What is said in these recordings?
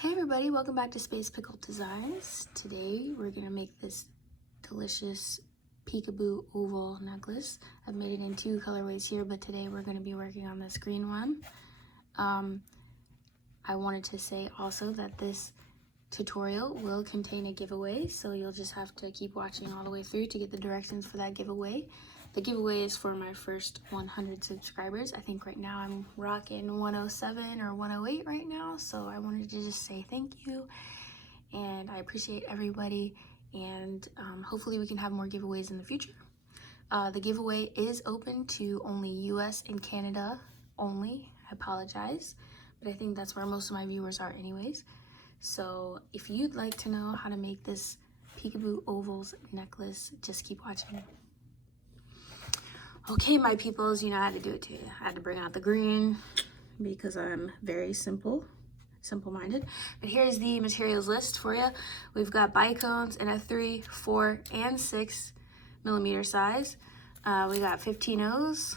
Hey everybody, welcome back to Space Pickle Designs. Today we're gonna make this delicious Peekaboo Oval Necklace. I've made it in two colorways here, but today we're gonna be working on this green one. I wanted to say also that this tutorial will contain a giveaway, so you'll just have to keep watching all the way through to get the directions for that giveaway. The giveaway is for my first 100 subscribers. I think right now I'm rocking 107 or 108 right now, so I wanted to just say thank you, and I appreciate everybody, and hopefully we can have more giveaways in the future. The giveaway is open to only US and Canada only. I apologize, but I think that's where most of my viewers are anyways. So if you'd like to know how to make this Peekaboo Ovals necklace, just keep watching. Okay, my peoples, you know how to do it too. I had to bring out the green because I'm very simple-minded. But here's the materials list for you. We've got Bicones in a 3, 4, and 6 millimeter size. We got 15 O's.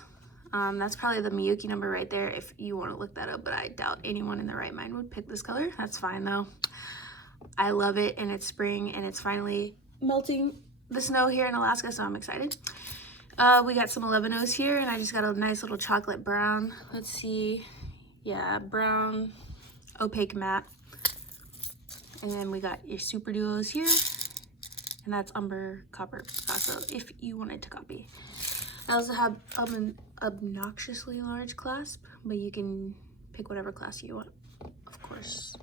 That's probably the Miyuki number right there if you want to look that up, but I doubt anyone in their right mind would pick this color. That's fine though. I love it, and it's spring, and it's finally melting the snow here in Alaska, so I'm excited. We got some 11 O's here, and I just got a nice little chocolate brown. Let's see. Yeah, brown, opaque matte. And then we got your SuperDuos here, and that's umber copper Picasso if you wanted to copy. I also have an obnoxiously large clasp, but you can pick whatever clasp you want, of course.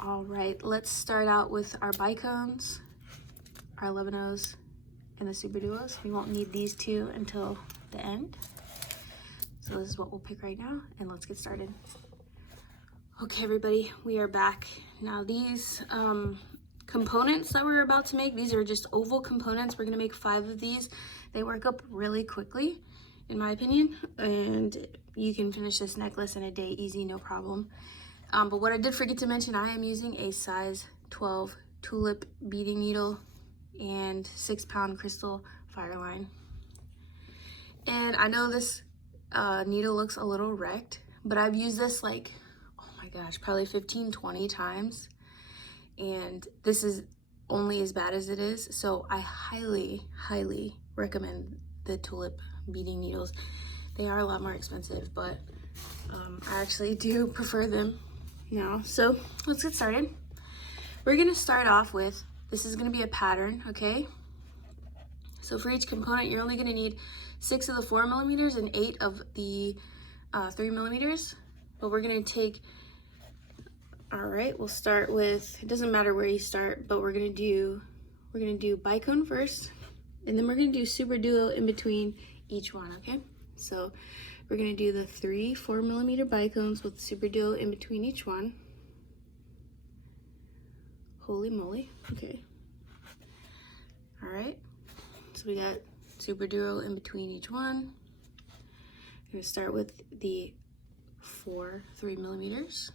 All right, let's start out with our Bicones, our 11 O's, and the SuperDuos. We won't need these two until the end. So this is what we'll pick right now, and let's get started. Okay, everybody, we are back. Now these components that we're about to make, these are just oval components. We're gonna make 5 of these. They work up really quickly, in my opinion, and you can finish this necklace in a day easy, no problem. But what I did forget to mention, I am using a size 12 Tulip beading needle and 6-pound crystal Fireline. And I know this needle looks a little wrecked, but I've used this like, oh my gosh, probably 15-20 times, and this is only as bad as it is. So I highly recommend the Tulip beading needles. They are a lot more expensive, but I actually do prefer them, you know. So let's get started. We're gonna start off with, this is gonna be a pattern, okay? So for each component, you're only gonna need 6 of the 4 millimeters and 8 of the 3 millimeters. But we're gonna take, all right, we'll start with, it doesn't matter where you start, but we're gonna do Bicone first, and then we're gonna do SuperDuo in between each one, okay? So we're gonna do the 3 4 millimeter Bicones with SuperDuo in between each one. Holy moly, okay. All right, so we got SuperDuo in between each one. I'm gonna start with the 4 3 millimeters.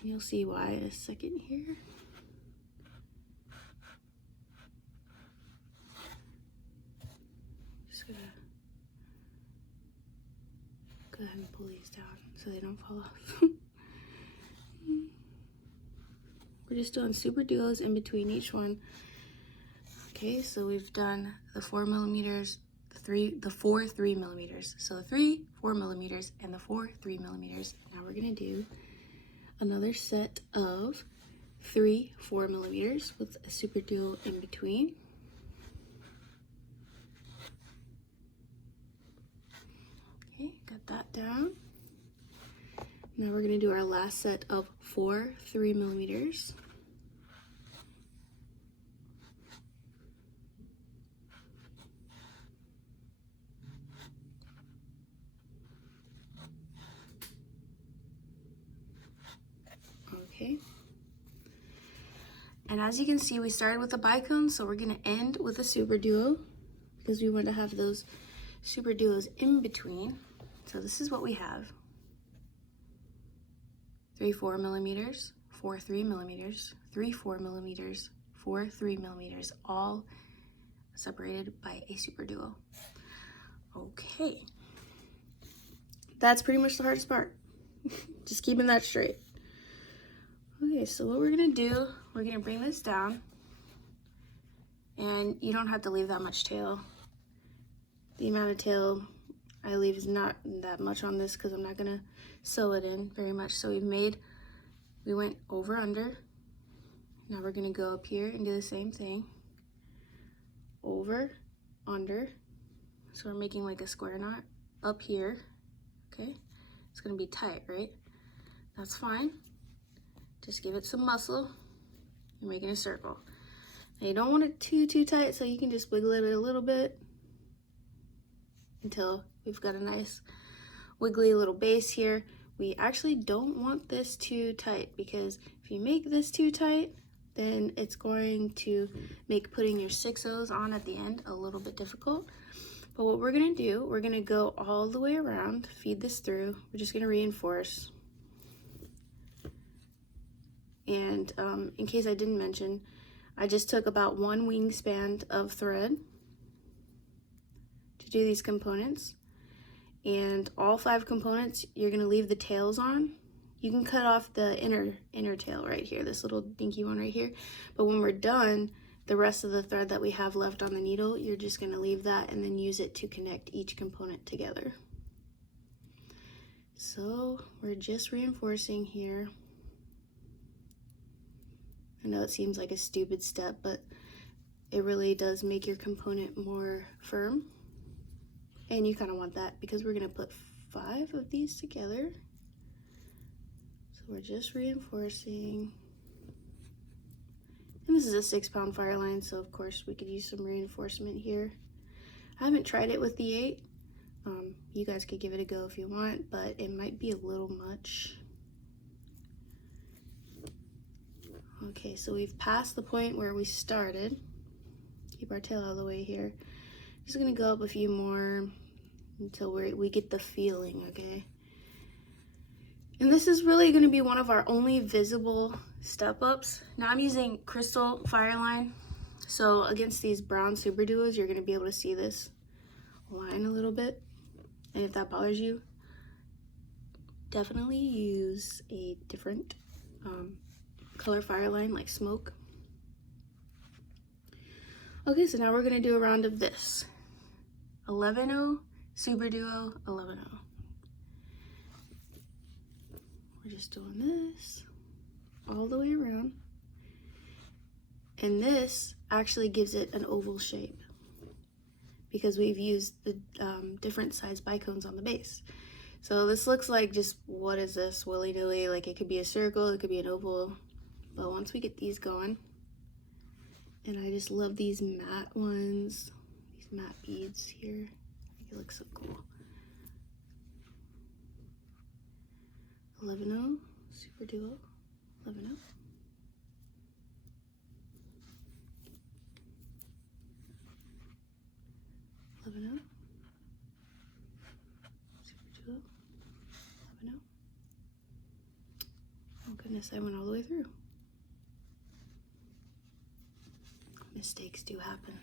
And you'll see why in a second here. Just gonna go ahead and pull these down so they don't fall off. We're just doing SuperDuos in between each one. Okay, so we've done the 4 millimeters, the 4 3 millimeters. So the 3 4 millimeters and the 4 3 millimeters. Now we're gonna do another set of 3 4 millimeters with a SuperDuo in between. Okay, got that down. Now we're gonna do our last set of 4 3 millimeters. Okay. And as you can see, we started with a Bicone, so we're gonna end with a SuperDuo because we want to have those SuperDuos in between. So this is what we have. 3 4 millimeters, 4 3 millimeters, 3 4 millimeters, 4 3 millimeters, all separated by a SuperDuo. Okay, that's pretty much the hardest part. Just keeping that straight. Okay, so what we're gonna do, we're gonna bring this down, and you don't have to leave that much tail. The amount of tail I leave is not that much on this because I'm not gonna sew it in very much. So we went over under. Now we're gonna go up here and do the same thing. Over, under. So we're making like a square knot up here, okay? It's gonna be tight, right? That's fine. Just give it some muscle. You're making a circle. Now you don't want it too tight, so you can just wiggle it a little bit until we've got a nice wiggly little base here. We actually don't want this too tight, because if you make this too tight, then it's going to make putting your 6/0s on at the end a little bit difficult. But what we're gonna do, we're gonna go all the way around, feed this through. We're just gonna reinforce. And in case I didn't mention, I just took about 1 wingspan of thread to do these components. And all 5 components, you're gonna leave the tails on. You can cut off the inner tail right here, this little dinky one right here. But when we're done, the rest of the thread that we have left on the needle, you're just gonna leave that and then use it to connect each component together. So we're just reinforcing here. I know it seems like a stupid step, but it really does make your component more firm. And you kind of want that because we're gonna put 5 of these together. So we're just reinforcing. And this is a 6-pound Fireline, so of course we could use some reinforcement here. I haven't tried it with the 8. You guys could give it a go if you want, but it might be a little much. Okay, so we've passed the point where we started. Keep our tail out of the way here. Just gonna go up a few more until we get the feeling, okay? And this is really gonna be one of our only visible step-ups. Now I'm using crystal Fireline, so against these brown SuperDuos, you're gonna be able to see this line a little bit. And if that bothers you, definitely use a different color Fireline, like smoke. Okay, so now we're gonna do a round of this. 11/0, SuperDuo, 11/0. We're just doing this all the way around. And this actually gives it an oval shape because we've used the different size bicones on the base. So this looks like just, what is this, willy-nilly? Like it could be a circle, it could be an oval. But once we get these going, and I just love these matte ones, these matte beads here. I think it looks so cool. 11/0, SuperDuo, 11/0. SuperDuo, 11/0. Oh goodness, I went all the way through. Mistakes do happen,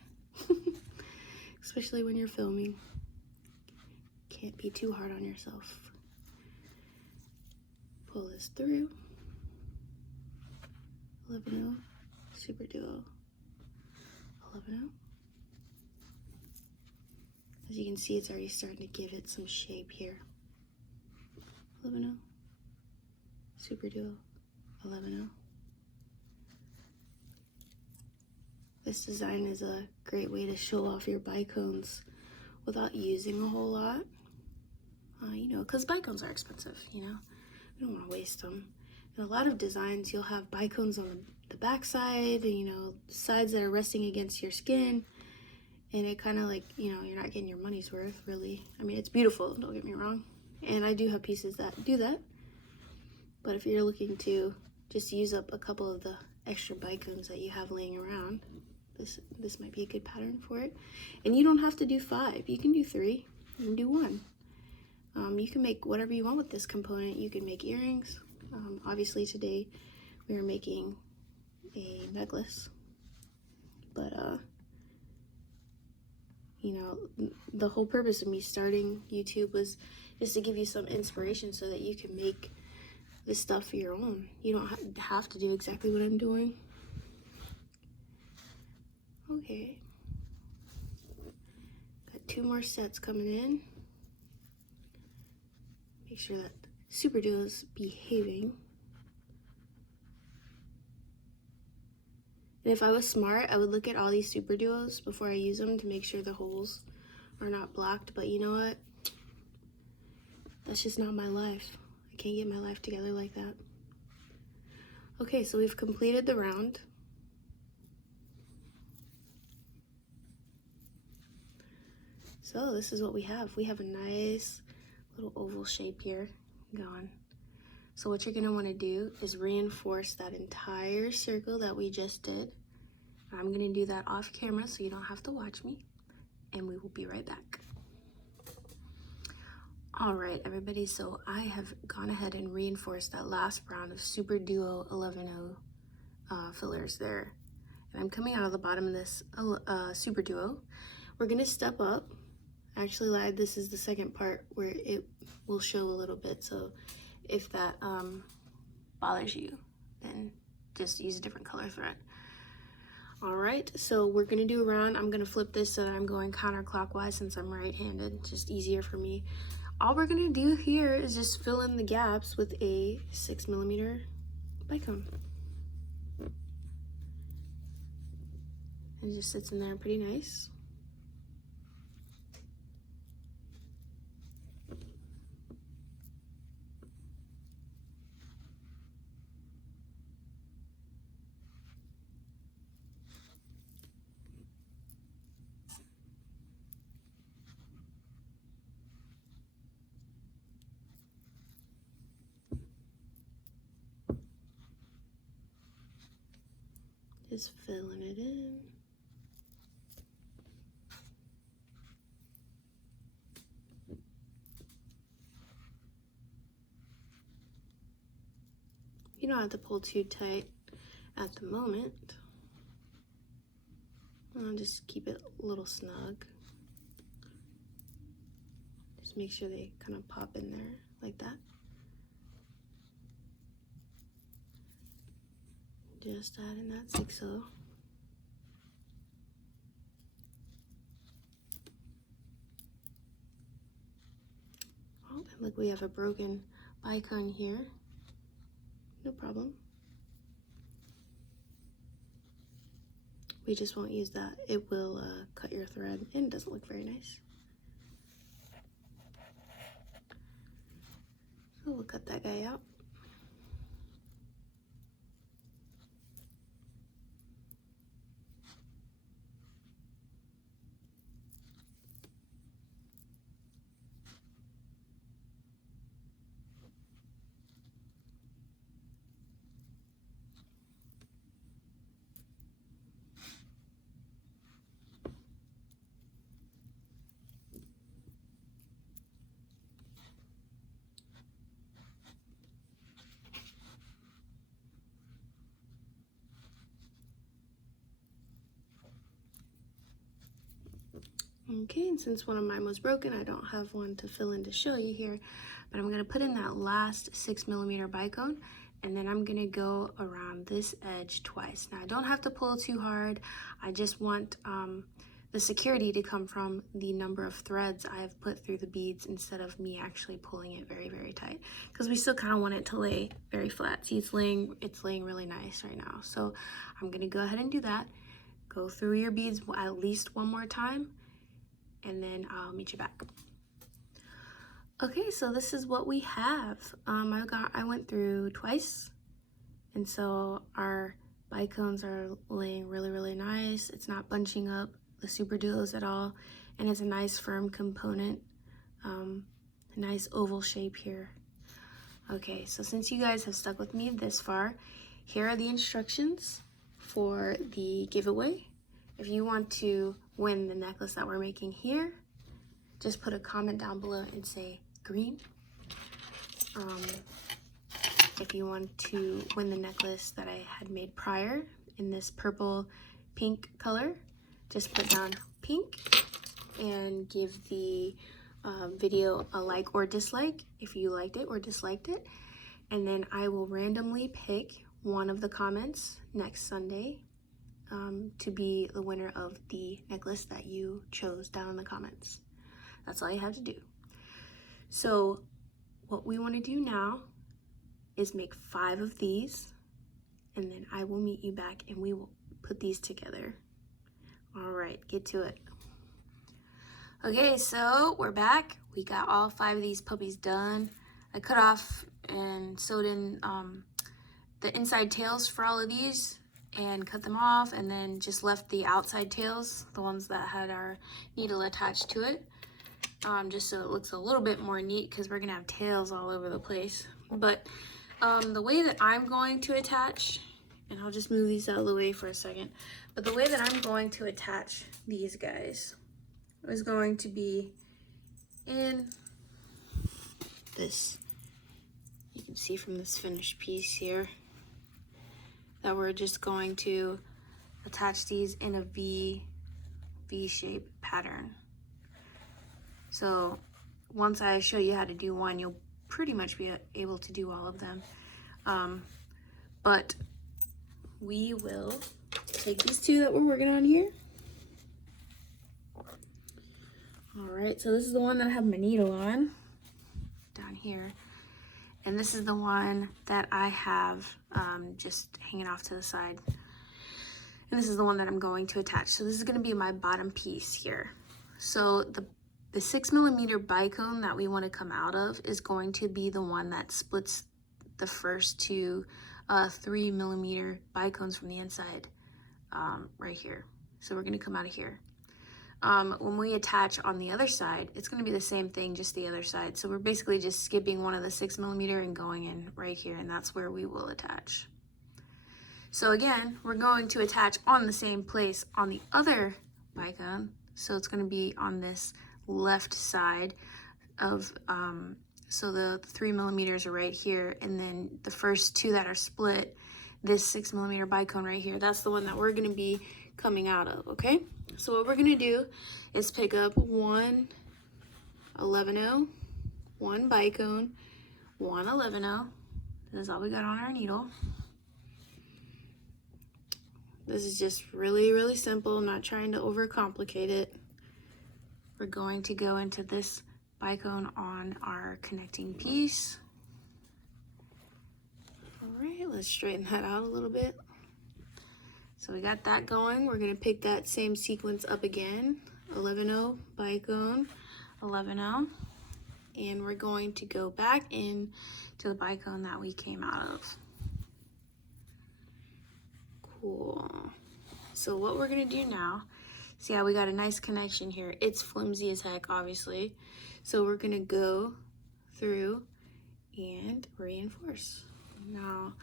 especially when you're filming. Can't be too hard on yourself. Pull this through. 11/0, SuperDuo, 11/0. As you can see, it's already starting to give it some shape here. 11/0, SuperDuo, 11/0. This design is a great way to show off your bicones without using a whole lot. You know, because bicones are expensive, you know. We don't want to waste them. In a lot of designs, you'll have bicones on the back side, you know, sides that are resting against your skin. And it kind of like, you know, you're not getting your money's worth, really. I mean, it's beautiful, don't get me wrong. And I do have pieces that do that. But if you're looking to just use up a couple of the extra bicones that you have laying around, this might be a good pattern for it. And you don't have to do 5. You can do 3. You can do 1. You can make whatever you want with this component. You can make earrings. Obviously today we are making a necklace. But, you know, the whole purpose of me starting YouTube was just to give you some inspiration so that you can make this stuff for your own. You don't have to do exactly what I'm doing. Okay. Got 2 more sets coming in. Make sure that SuperDuos is behaving. And if I was smart, I would look at all these SuperDuos before I use them to make sure the holes are not blocked. But you know what? That's just not my life. I can't get my life together like that. Okay, so we've completed the round. So this is what we have. We have a nice little oval shape here going. So what you're gonna wanna do is reinforce that entire circle that we just did. I'm gonna do that off camera so you don't have to watch me, and we will be right back. All right, everybody, so I have gone ahead and reinforced that last round of SuperDuo 11.0 fillers there. And I'm coming out of the bottom of this SuperDuo. We're gonna step up. I actually lied, this is the second part where it will show a little bit, so if that bothers you, then just use a different color thread. All right, so we're gonna do a round. I'm gonna flip this so that I'm going counterclockwise since I'm right-handed, just easier for me. All we're gonna do here is just fill in the gaps with a 6mm bicone. It just sits in there pretty nice. Just filling it in. You don't have to pull too tight at the moment. I'll just keep it a little snug. Just make sure they kind of pop in there like that. Just add in that 6/0. Oh, and look, we have a broken bicone here. No problem. We just won't use that. It will cut your thread and it doesn't look very nice. So we'll cut that guy out. Okay, and since one of mine was broken, I don't have one to fill in to show you here, but I'm gonna put in that last 6mm bicone, and then I'm gonna go around this edge twice. Now, I don't have to pull too hard. I just want the security to come from the number of threads I have put through the beads instead of me actually pulling it very, very tight, because we still kind of want it to lay very flat. See, it's laying really nice right now. So I'm gonna go ahead and do that. Go through your beads at least one more time, and then I'll meet you back. Okay, so this is what we have. I went through twice, and so our bicones are laying really nice. It's not bunching up the SuperDuos at all, and it's a nice firm component, a nice oval shape here. Okay, so since you guys have stuck with me this far, here are the instructions for the giveaway. If you want to win the necklace that we're making here, just put a comment down below and say green. If you want to win the necklace that I had made prior in this purple pink color, just put down pink and give the video a like or dislike if you liked it or disliked it. And then I will randomly pick one of the comments next Sunday to be the winner of the necklace that you chose down in the comments. That's all you have to do. So what we want to do now is make 5 of these, and then I will meet you back and we will put these together. All right, get to it. Okay, so we're back. We got all 5 of these puppies done. I cut off and sewed in the inside tails for all of these and cut them off, and then just left the outside tails, the ones that had our needle attached to it, just so it looks a little bit more neat because we're gonna have tails all over the place. But the way that I'm going to attach, and I'll just move these out of the way for a second, but the way that I'm going to attach these guys is going to be in this, you can see from this finished piece here, that we're just going to attach these in a V-shaped pattern. So once I show you how to do one, you'll pretty much be able to do all of them. But we will take these 2 that we're working on here. All right, so this is the one that I have my needle on down here. And this is the one that I have just hanging off to the side. And this is the one that I'm going to attach. So this is gonna be my bottom piece here. So the 6mm bicone that we wanna come out of is going to be the one that splits the first 2 3mm bicones from the inside right here. So we're gonna come out of here. When we attach on the other side, it's going to be the same thing, just the other side. So we're basically just skipping one of the 6mm and going in right here, and that's where we will attach. So again, we're going to attach on the same place on the other bicone. So it's going to be on this left side of, so the 3mm are right here, and then the first 2 that are split, this 6mm bicone right here, that's the one that we're going to be coming out of, okay? So what we're gonna do is pick up 1 11-0, 1 bicone, 1 11-0. This is all we got on our needle. This is just really, really simple. I'm not trying to overcomplicate it. We're going to go into this bicone on our connecting piece. All right, let's straighten that out a little bit. So we got that going. We're gonna pick that same sequence up again, 11-0 bicone, 11-0, and we're going to go back in to the bicone that we came out of. Cool. So what we're gonna do now, see how we got a nice connection here. It's flimsy as heck, obviously. So we're gonna go through and reinforce. Now,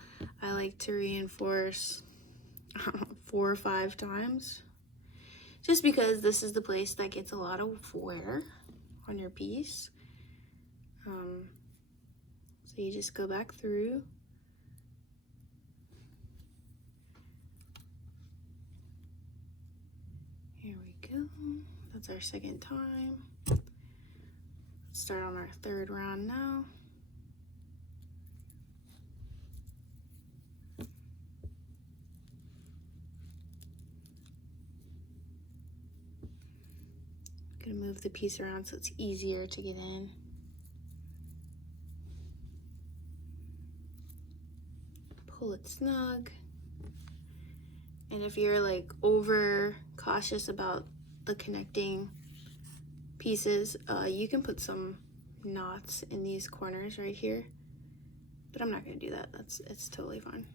I like to reinforce 4 or 5 times, just because this is the place that gets a lot of wear on your piece. So you just go back through. Here we go. That's our 2nd time. Let's start on our 3rd round now. Gonna move the piece around so it's easier to get in. Pull it snug. And if you're like over cautious about the connecting pieces, you can put some knots in these corners right here. But I'm not gonna do that. It's totally fine.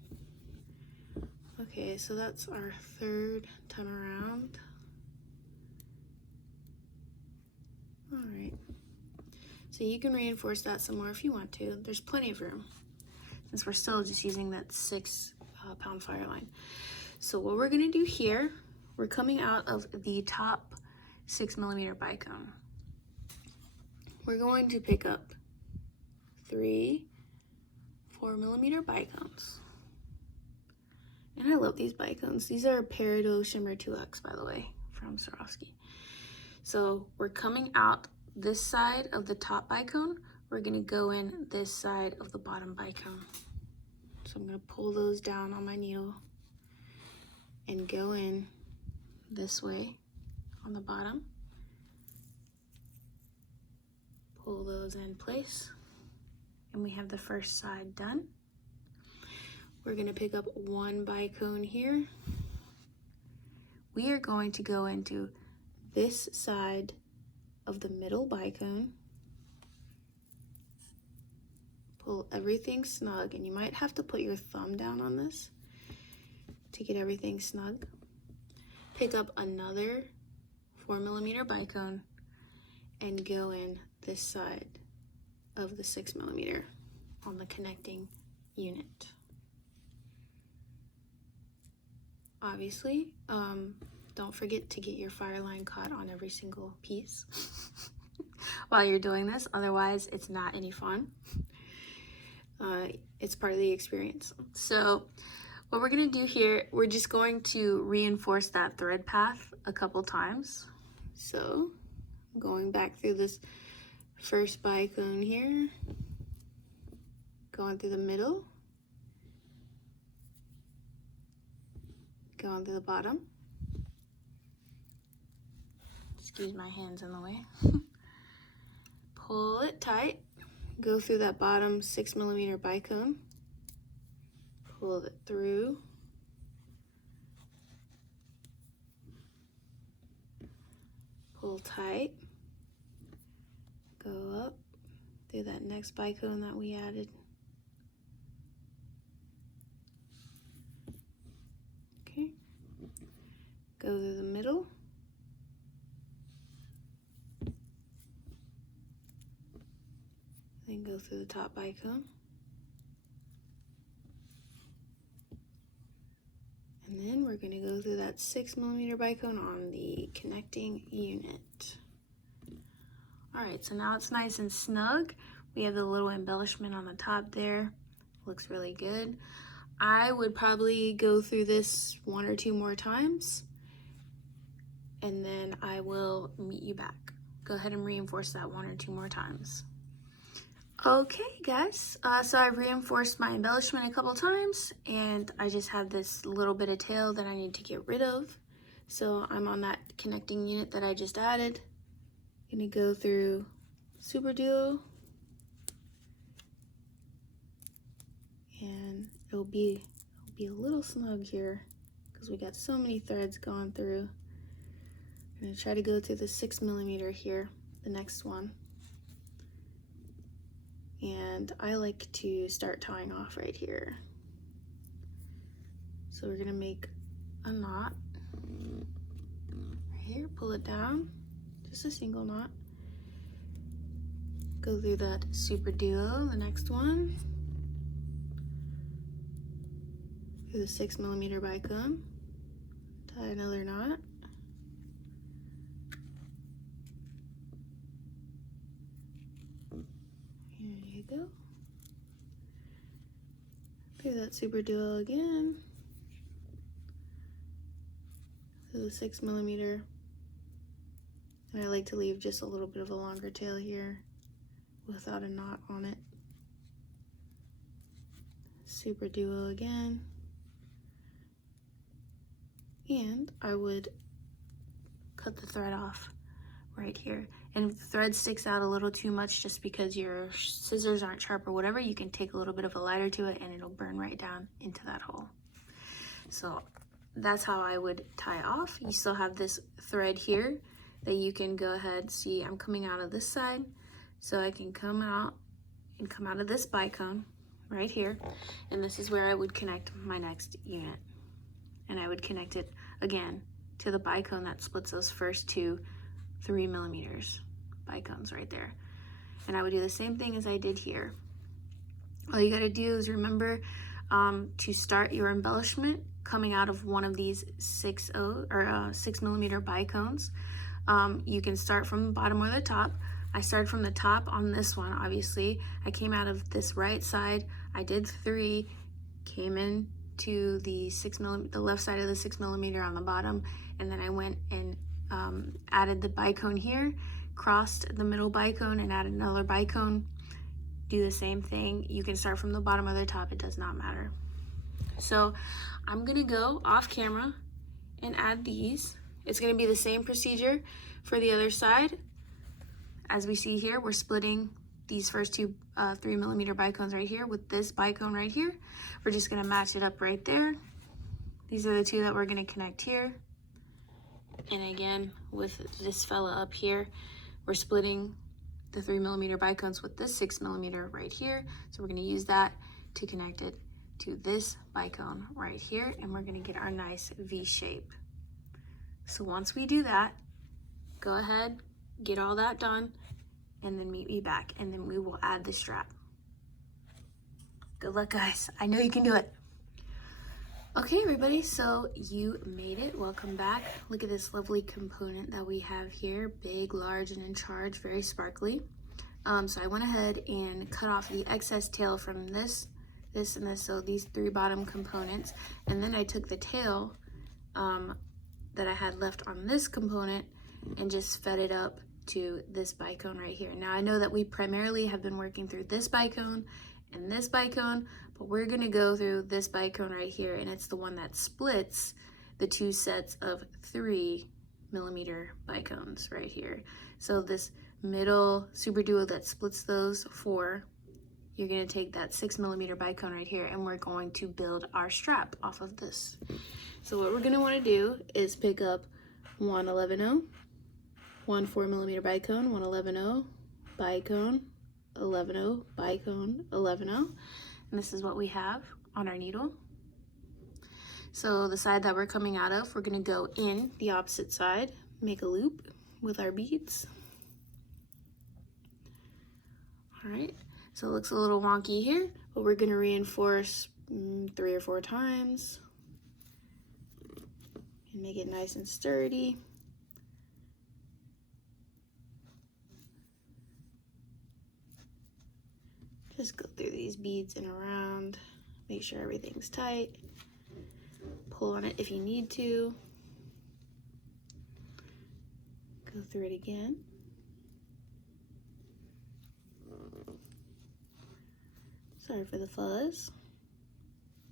Okay, so that's our 3rd time around. All right, so you can reinforce that some more if you want to. There's plenty of room, since we're still just using that 6-pound Fireline. So what we're gonna do here, we're coming out of the top 6mm bicone. We're going to pick up 3 4mm bicones. And I love these bicones. These are Peridot Shimmer 2X, by the way, from Swarovski. So we're coming out this side of the top bicone. we're gonna go in this side of the bottom bicone. So I'm gonna pull those down on my needle and go in this way on the bottom. Pull those in place, and we have the first side done. We're gonna pick up one bicone here. We are going to go into this side of the middle bicone. Pull everything snug, and you might have to put your thumb down on this to get everything snug. Pick up another 4mm bicone and go in this side of the 6mm on the connecting unit. Obviously, don't forget to get your Fireline caught on every single piece while you're doing this, otherwise it's not any fun. It's part of the experience. So what we're gonna do here, we're just going to reinforce that thread path a couple times. So going back through this first bicone here, going through the middle, going through the bottom. Excuse my hands in the way. Pull it tight, go through that bottom 6mm bicone, pull it through, pull tight, go up through that next bicone that we added. Okay, go through the middle, then go through the top bicone, and then we're going to go through that 6mm bicone on the connecting unit. All right, so now it's nice and snug. We have the little embellishment on the top there. Looks really good. I would probably go through this 1 or 2 more times, and then I will meet you back. Go ahead and reinforce that 1 or 2 more times. Okay guys, so I've reinforced my embellishment a couple times, and I just have this little bit of tail that I need to get rid of. So I'm on that connecting unit that I just added. Gonna go through SuperDuos, and it'll be a little snug here because we got so many threads going through. I'm gonna try to go through the 6mm here, the next one. And I like to start tying off right here. So we're gonna make a knot right here, pull it down, just a single knot. Go through that SuperDuos, the next one, through the 6mm bicone, tie another knot. Here you go. Through that SuperDuos again, through the 6mm. And I like to leave just a little bit of a longer tail here without a knot on it. SuperDuos again. And I would cut the thread off right here. And if the thread sticks out a little too much just because your scissors aren't sharp or whatever, you can take a little bit of a lighter to it and it'll burn right down into that hole. So that's how I would tie off. You still have this thread here that you can go ahead. See, I'm coming out of this side, so I can come out and come out of this bicone right here, and this is where I would connect my next unit. And I would connect it again to the bicone that splits those first 2 3mm bicones right there. And I would do the same thing as I did here. All you gotta do is remember to start your embellishment coming out of one of these 6mm bicones. You can start from the bottom or the top. I started from the top on this one, obviously. I came out of this right side. I did 3, came in to the the left side of the 6mm on the bottom, and then I went and added the bicone here, crossed the middle bicone and added another bicone, do the same thing. You can start from the bottom or the top, it does not matter. So I'm gonna go off camera and add these. It's gonna be the same procedure for the other side. As we see here, we're splitting these first two 3mm bicones right here with this bicone right here. We're just gonna match it up right there. These are the two that we're gonna connect here. And again, with this fella up here, we're splitting the 3mm bicones with this 6mm right here. So we're gonna use that to connect it to this bicone right here, and we're gonna get our nice V shape. So once we do that, go ahead, get all that done, and then meet me back, and then we will add the strap. Good luck, guys. I know you can do it. Okay, everybody, so you made it. Welcome back. Look at this lovely component that we have here. Big, large, and in charge, very sparkly. So I went ahead and cut off the excess tail from this, and this, so these 3 bottom components. And then I took the tail that I had left on this component and just fed it up to this bicone right here. Now I know that we primarily have been working through this bicone and this bicone, but we're gonna go through this bicone right here, and it's the one that splits the 2 sets of 3mm bicones right here. So this middle SuperDuo that splits those 4, you're gonna take that 6mm bicone right here, and we're going to build our strap off of this. So what we're gonna wanna do is pick up 1 11-0, 1 4mm bicone, 1 11-0, bicone, 11-0, bicone, 11-0, and this is what we have on our needle. So the side that we're coming out of, we're gonna go in the opposite side, make a loop with our beads. All right, so it looks a little wonky here, but we're gonna reinforce 3 or 4 times and make it nice and sturdy. Just go through these beads and around, make sure everything's tight. Pull on it if you need to. Go through it again. Sorry for the fuzz.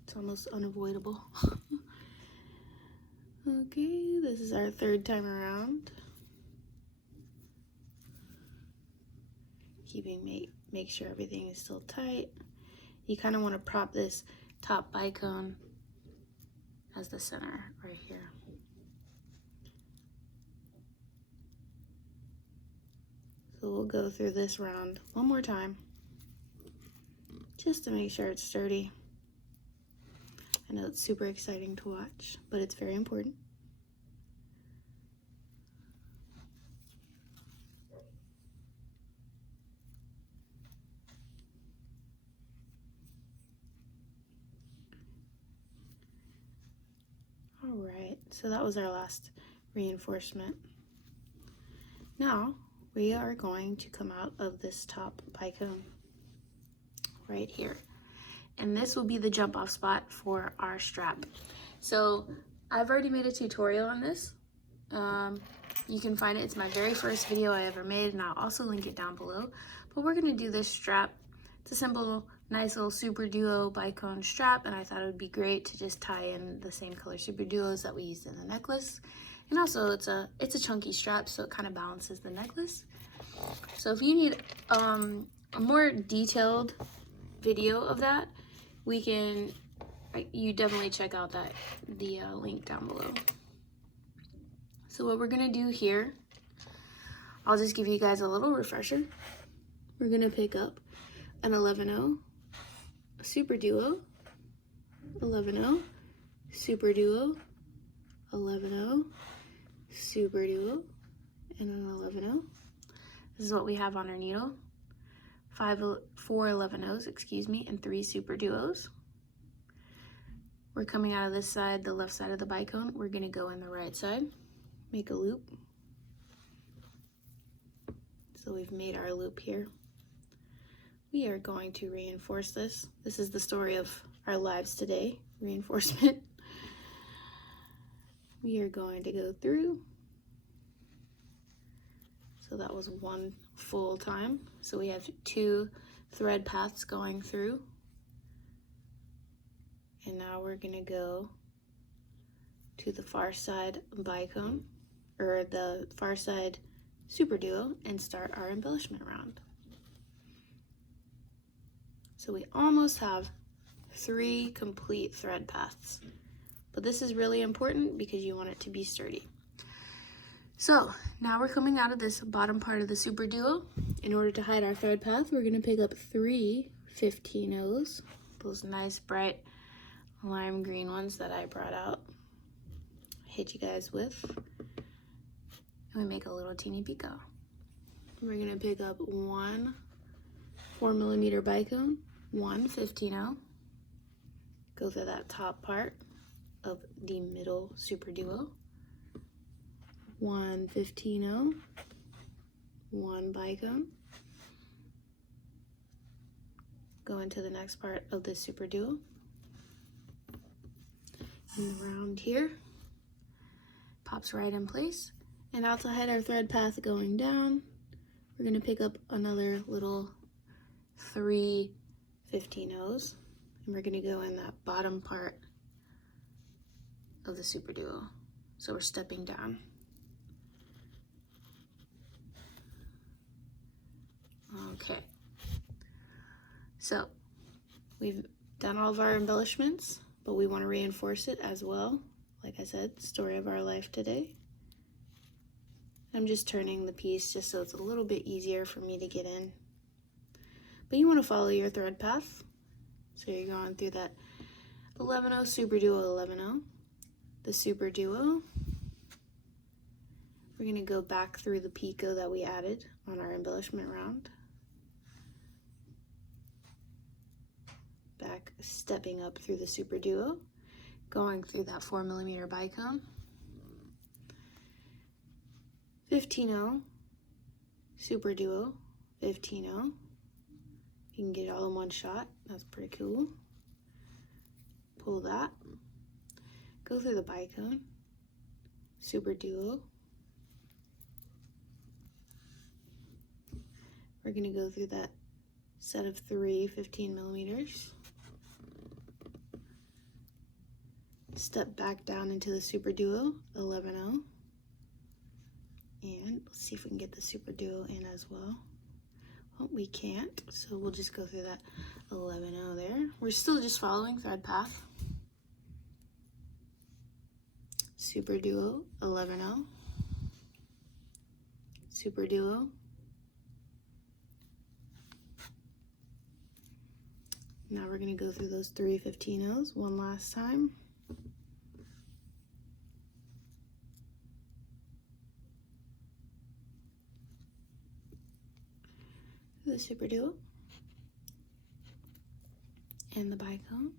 It's almost unavoidable. Okay, this is our 3rd time around. Make sure everything is still tight. You kind of want to prop this top bicone as the center right here. So we'll go through this round one more time just to make sure it's sturdy. I know it's super exciting to watch, but it's very important. All right, so that was our last reinforcement. Now we are going to come out of this top bicone right here, and this will be the jump off spot for our strap. So I've already made a tutorial on this. You can find it. It's my very first video I ever made, and I'll also link it down below. But we're gonna do this strap. It's a simple, nice little SuperDuo bicone strap, and I thought it would be great to just tie in the same color SuperDuos that we used in the necklace. And also it's a chunky strap, so it kind of balances the necklace. So if you need a more detailed video of that, you definitely check out the link down below. So what we're gonna do here, I'll just give you guys a little refresher. We're gonna pick up an 11-0 SuperDuo, 11-0 SuperDuo, 11-0 SuperDuo, and an 11-0. This is what we have on our needle. 4 11-0s, excuse me, and 3 SuperDuos. We're coming out of this side, the left side of the bicone. We're gonna go in the right side, make a loop. So we've made our loop here. We are going to reinforce this. This is the story of our lives today, reinforcement. We are going to go through. So that was 1 full time. So we have 2 thread paths going through. And now we're gonna go to the far side bicone, or the far side SuperDuo, and start our embellishment round. So we almost have 3 complete thread paths, but this is really important because you want it to be sturdy. So now we're coming out of this bottom part of the SuperDuo. In order to hide our thread path, we're gonna pick up 3 15-0s, those nice bright lime green ones that I brought out, hit you guys with, and we make a little teeny picot. We're gonna pick up 1 4mm bicone, 1 15-0, go through that top part of the middle SuperDuo, 1 15-0, 1 bicone, go into the next part of the SuperDuo, and the round here pops right in place. And now to hide our thread path going down, we're gonna pick up another little 3 15-0s, and we're gonna go in that bottom part of the SuperDuo. So we're stepping down. Okay, so we've done all of our embellishments, but we want to reinforce it as well. Like I said, story of our life today. I'm just turning the piece just so it's a little bit easier for me to get in. But you want to follow your thread path. So you're going through that 11-0 SuperDuo 11-0, the SuperDuo. We're going to go back through the picot that we added on our embellishment round. Back, stepping up through the SuperDuo, going through that 4mm bicone, 15-0 SuperDuo 15-0. You can get it all in one shot. That's pretty cool. Pull that, go through the bicone, SuperDuo. We're gonna go through that set of 3 15mm. Step back down into the SuperDuo 11-0, and let's see if we can get the SuperDuo in as well. Well, we can't, so we'll just go through that 11-0 there. We're still just following thread path. SuperDuo 11-0, SuperDuo, now we're going to go through those 3 15-0s one last time. The SuperDuo and the bicone.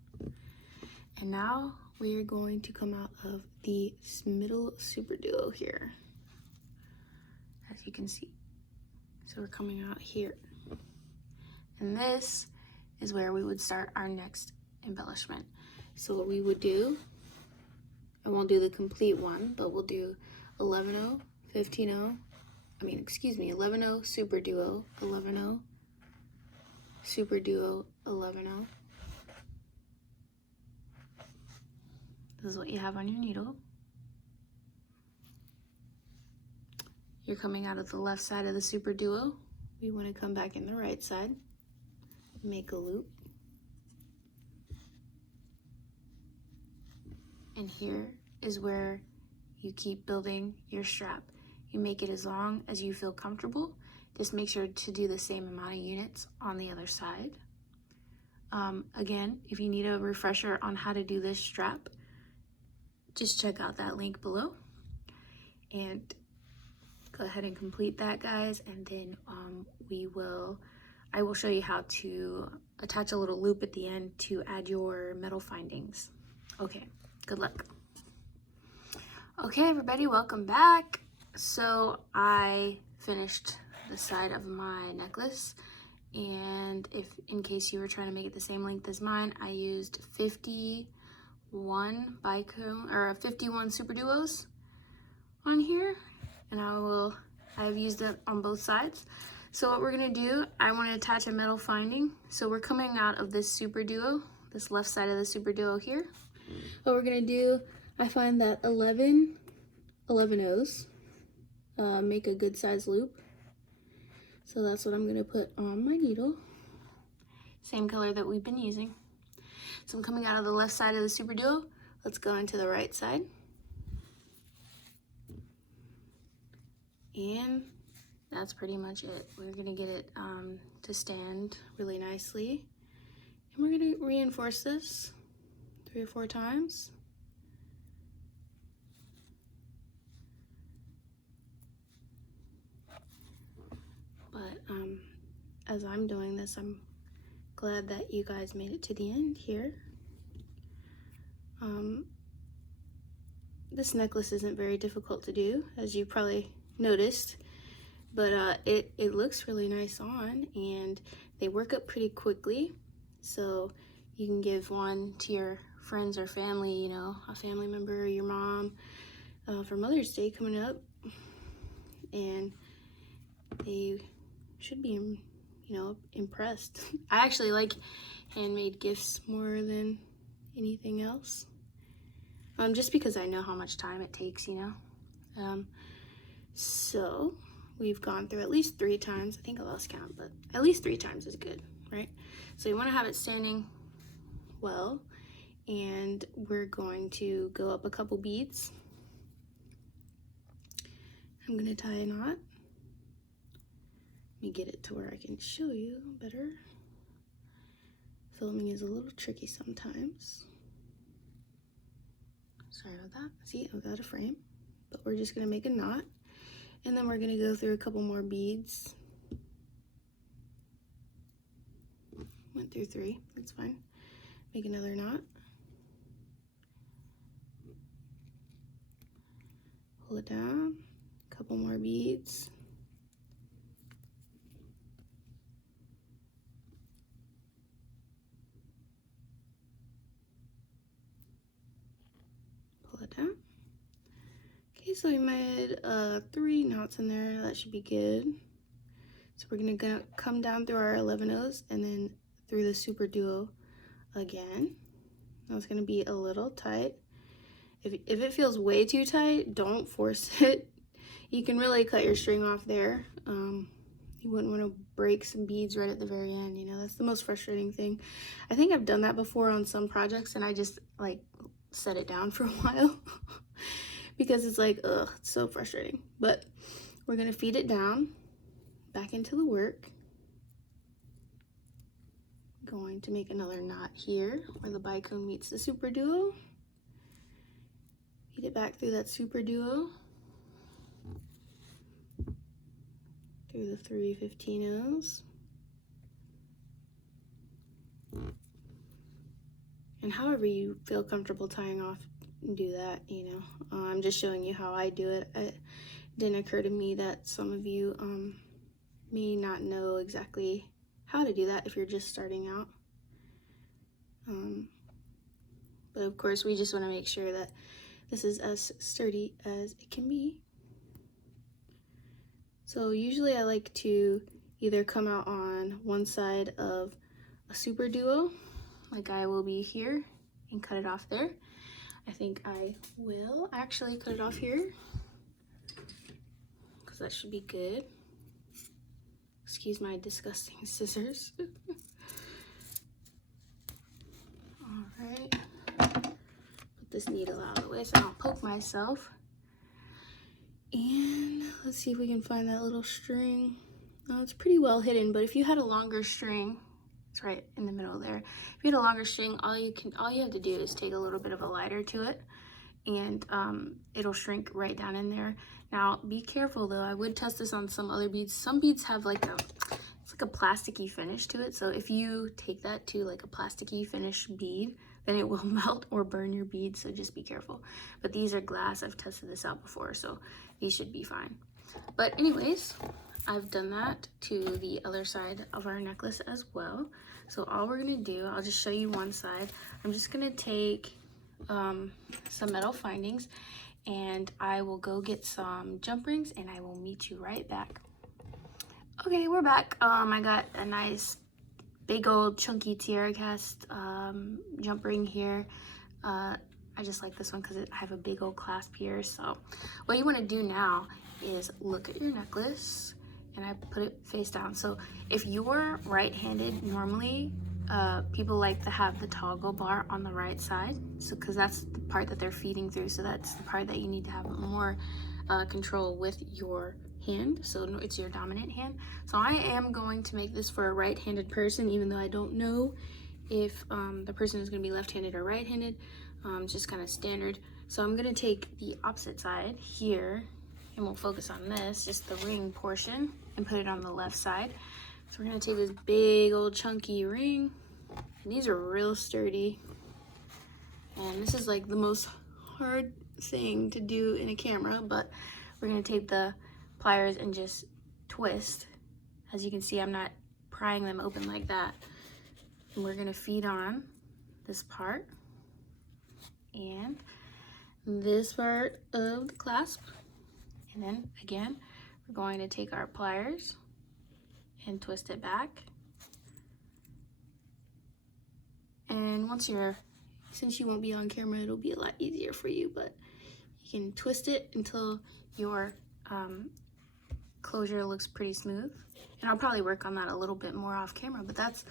And now we are going to come out of the middle SuperDuo here, as you can see. So we're coming out here. And this is where we would start our next embellishment. So what we would do, I won't do the complete one, but we'll do 11-0, 15-0, 11-0 SuperDuo 11-0, SuperDuo 11-0. This is what you have on your needle. You're coming out of the left side of the SuperDuo. We want to come back in the right side, make a loop. And here is where you keep building your strap. You make it as long as you feel comfortable. Just make sure to do the same amount of units on the other side. Again, if you need a refresher on how to do this strap, just check out that link below. And go ahead and complete that, guys, and then I will show you how to attach a little loop at the end to add your metal findings. Okay, good luck. Okay, everybody, welcome back. So I finished the side of my necklace, and if in case you were trying to make it the same length as mine, I used 51 Bicone or 51 SuperDuos on here, and I've used it on both sides. So what we're gonna do, I wanna attach a metal finding. So we're coming out of this SuperDuo, this left side of the SuperDuo here. What we're gonna do, I find that 11 O's make a good size loop. So that's what I'm gonna put on my needle. Same color that we've been using. So I'm coming out of the left side of the SuperDuo. Let's go into the right side. And that's pretty much it. We're gonna get it to stand really nicely. And we're gonna reinforce this 3 or 4 times. But as I'm doing this, I'm glad that you guys made it to the end here. This necklace isn't very difficult to do, as you probably noticed, but it looks really nice on, and they work up pretty quickly, so you can give one to your friends or family, you know, a family member or your mom for Mother's Day coming up, and they should be, you know, impressed. I actually like handmade gifts more than anything else, just because I know how much time it takes, you know. So we've gone through at least 3 times. I think I lost count, but at least 3 times is good, right? So you want to have it standing well, and we're going to go up a couple beads. I'm going to tie a knot. Let me get it to where I can show you better. Filming is a little tricky sometimes. Sorry about that. See, I've got a frame, but we're just gonna make a knot, and then we're gonna go through a couple more beads. Went through 3, that's fine. Make another knot. Pull it down, a couple more beads. It down. Okay, so we made 3 knots in there. That should be good. So we're gonna come down through our 11 O's and then through the SuperDuo again. Now it's gonna be a little tight. If it feels way too tight, don't force it. You can really cut your string off there. You wouldn't want to break some beads right at the very end, you know. That's the most frustrating thing. I think I've done that before on some projects, and I just like set it down for a while because it's like, ugh, it's so frustrating. But we're gonna feed it down back into the work. Going to make another knot here where the bicone meets the SuperDuo. Feed it back through that SuperDuo, through the 3 15 O's. And however you feel comfortable tying off, do that, you know. I'm just showing you how I do it. It didn't occur to me that some of you may not know exactly how to do that if you're just starting out. But of course, we just want to make sure that this is as sturdy as it can be. So usually I like to either come out on one side of a SuperDuo, like I will be here, and cut it off there. I think I will actually cut it off here, because that should be good. Excuse my disgusting scissors. Alright, put this needle out of the way so I don't poke myself. And let's see if we can find that little string. Oh, it's pretty well hidden, but if you had a longer string, it's right in the middle there. If you had a longer string, all you have to do is take a little bit of a lighter to it, and it'll shrink right down in there. Now, be careful though. I would test this on some other beads. Some beads have like it's like a plasticky finish to it. So if you take that to like a plasticky finish bead, then it will melt or burn your bead. So just be careful. But these are glass. I've tested this out before, so these should be fine. But anyways, I've done that to the other side of our necklace as well. So all we're gonna do, I'll just show you one side. I'm just gonna take some metal findings, and I will go get some jump rings, and I will meet you right back. Okay, we're back. I got a nice big old chunky tiara cast jump ring here. I just like this one because I have a big old clasp here. So what you want to do now is look at your necklace, and I put it face down. So if you're right-handed, normally people like to have the toggle bar on the right side, so because that's the part that they're feeding through. So that's the part that you need to have more control with your hand, so it's your dominant hand. So I am going to make this for a right-handed person, even though I don't know if the person is going to be left-handed or right-handed. Just kind of standard. So I'm going to take the opposite side here, and we'll focus on this, just the ring portion, and put it on the left side. So we're going to take this big old chunky ring, and these are real sturdy, and this is like the most hard thing to do in a camera, but we're going to take the pliers and just twist. As you can see, I'm not prying them open like that. And we're going to feed on this part and this part of the clasp, and then again we're going to take our pliers and twist it back. And since you won't be on camera, it'll be a lot easier for you, but you can twist it until your closure looks pretty smooth. And I'll probably work on that a little bit more off camera, but that's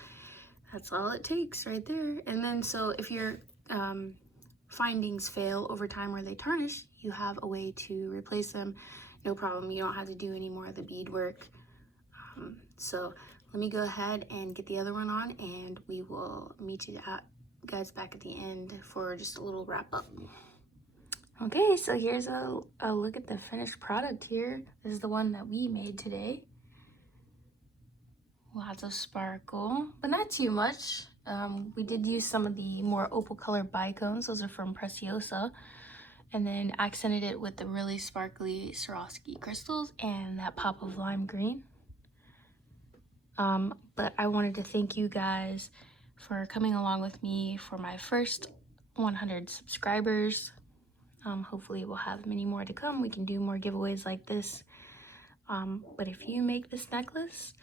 all it takes right there. And then so if your findings fail over time where they tarnish, you have a way to replace them, no problem. You don't have to do any more of the bead work. So let me go ahead and get the other one on, and we will meet you guys back at the end for just a little wrap up. Okay, so here's a look at the finished product here. This is the one that we made today. Lots of sparkle, but not too much. We did use some of the more opal color bicones. Those are from Preciosa. And then accented it with the really sparkly Swarovski crystals and that pop of lime green. But I wanted to thank you guys for coming along with me for my first 100 subscribers. Hopefully we'll have many more to come. We can do more giveaways like this. But if you make this necklace,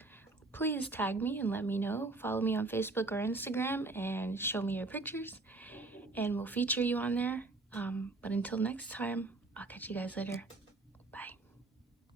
please tag me and let me know. Follow me on Facebook or Instagram and show me your pictures, and we'll feature you on there. But until next time, I'll catch you guys later.